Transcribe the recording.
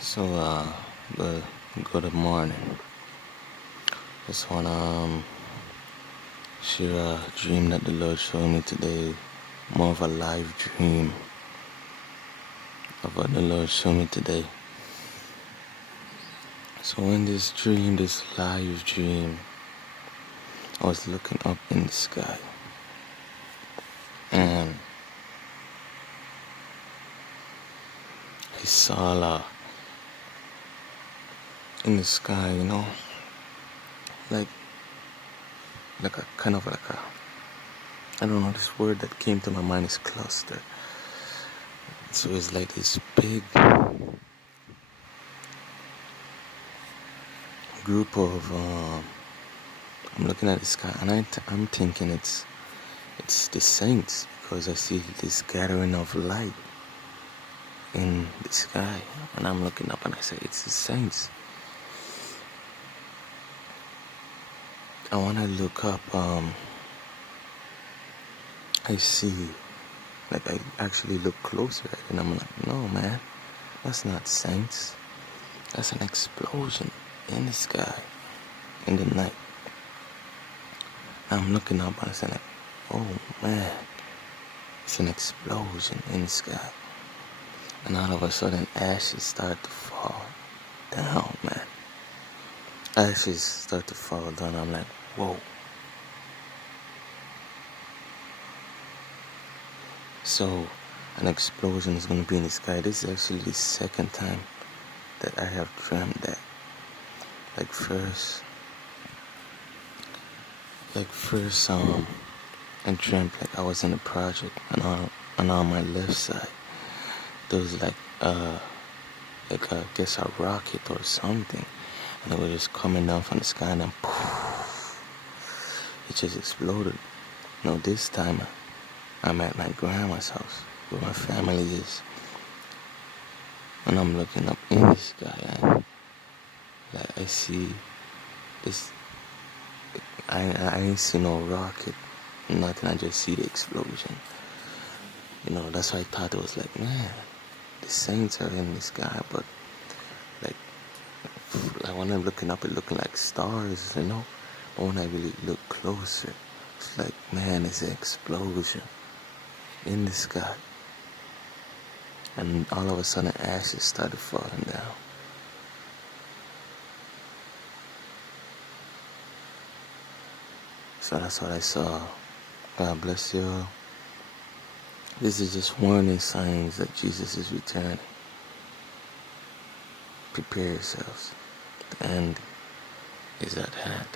So, good, good morning. Just wanna share a dream that the Lord showed me today. More of a live dream of what the Lord showed me today. So in this dream, this live dream, I was looking up in the sky, and I saw in the sky, like a kind of like a, I don't know, this word that came to my mind is cluster. So it's like this big group of I'm looking at the sky, and I'm thinking it's the saints, because I see this gathering of light in the sky, and I'm looking up and I say it's the saints. And when I look up, I see, like, I actually look closer, and I'm like, no man, that's not saints, that's an explosion in the sky in the night. I'm looking up and I say, like, oh man, it's an explosion in the sky. And all of a sudden, ashes start to fall down, man. Ashes start to fall down. I'm like, whoa. So, an explosion is going to be in the sky. This is actually the second time that I have dreamt that. Like first, I dreamt like I was in a project, and on my left side, there was like I guess a rocket or something, and it was just coming down from the sky, and then poof, it just exploded. This time I'm at my grandma's house where my family is, and I'm looking up in the sky, and like I see this. I ain't see no rocket, nothing. I just see the explosion. That's why I thought it was like, man, the saints are in the sky, but like when I'm looking up, it looking like stars, But when I really look closer, it's like, man, it's an explosion in the sky. And all of a sudden, ashes started falling down. So that's what I saw. God bless you all. This is just warning signs that Jesus is returning. Prepare yourselves. The end is at hand.